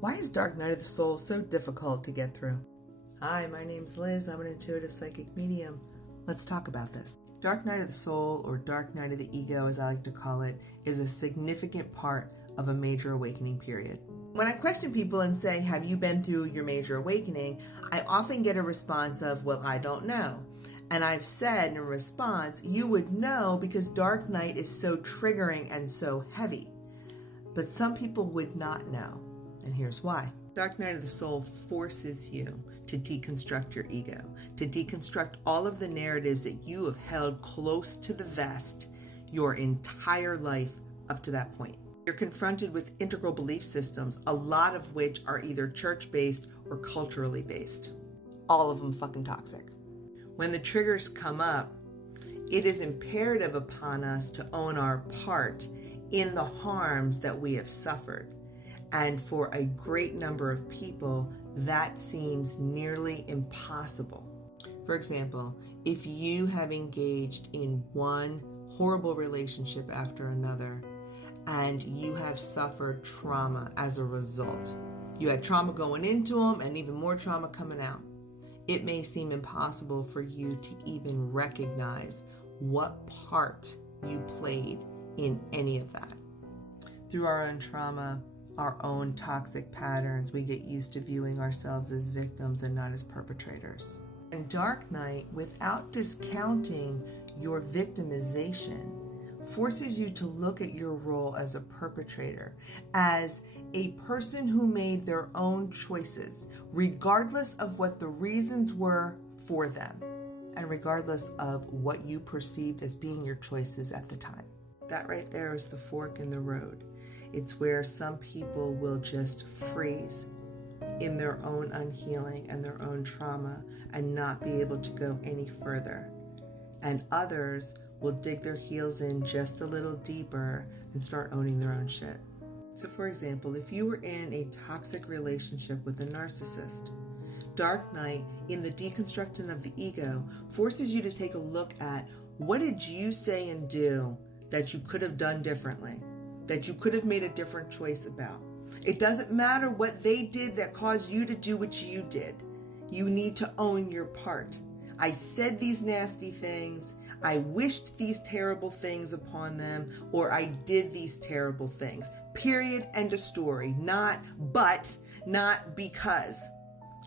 Why is Dark Night of the Soul so difficult to get through? Hi, my name's Liz. I'm an intuitive psychic medium. Let's talk about this. Dark Night of the Soul, or Dark Night of the Ego as I like to call it, is a significant part of a major awakening period. When I question people and say, have you been through your major awakening? I often get a response of, well, I don't know. And I've said in response, you would know because Dark Night is so triggering and so heavy. But some people would not know. And here's why. Dark Night of the Soul forces you to deconstruct your ego, to deconstruct all of the narratives that you have held close to the vest your entire life up to that point. You're confronted with integral belief systems, a lot of which are either church-based or culturally based. All of them fucking toxic. When the triggers come up, it is imperative upon us to own our part in the harms that we have suffered. And for a great number of people, that seems nearly impossible. For example, if you have engaged in one horrible relationship after another, and you have suffered trauma as a result, you had trauma going into them and even more trauma coming out, it may seem impossible for you to even recognize what part you played in any of that. Through our own trauma, our own toxic patterns, we get used to viewing ourselves as victims and not as perpetrators. And Dark Night, without discounting your victimization, forces you to look at your role as a perpetrator, as a person who made their own choices, regardless of what the reasons were for them, and regardless of what you perceived as being your choices at the time. That right there is the fork in the road. It's where some people will just freeze in their own unhealing and their own trauma and not be able to go any further. And others will dig their heels in just a little deeper and start owning their own shit. So for example, if you were in a toxic relationship with a narcissist, Dark Night, in the deconstruction of the ego, forces you to take a look at what did you say and do that you could have done differently, that you could have made a different choice about. It doesn't matter what they did that caused you to do what you did. You need to own your part. I said these nasty things, I wished these terrible things upon them, or I did these terrible things. Period, end of story. Not but, not because.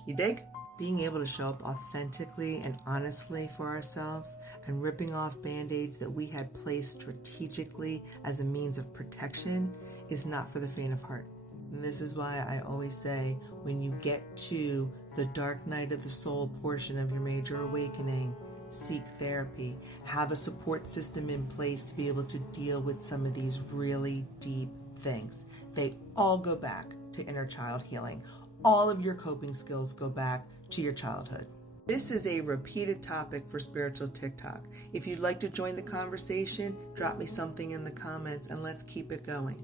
You dig? Being able to show up authentically and honestly for ourselves and ripping off band-aids that we had placed strategically as a means of protection is not for the faint of heart. And this is why I always say, when you get to the Dark Night of the Soul portion of your major awakening, seek therapy. Have a support system in place to be able to deal with some of these really deep things. They all go back to inner child healing. All of your coping skills go back to your childhood. This is a repeated topic for Spiritual TikTok. If you'd like to join the conversation, drop me something in the comments and let's keep it going.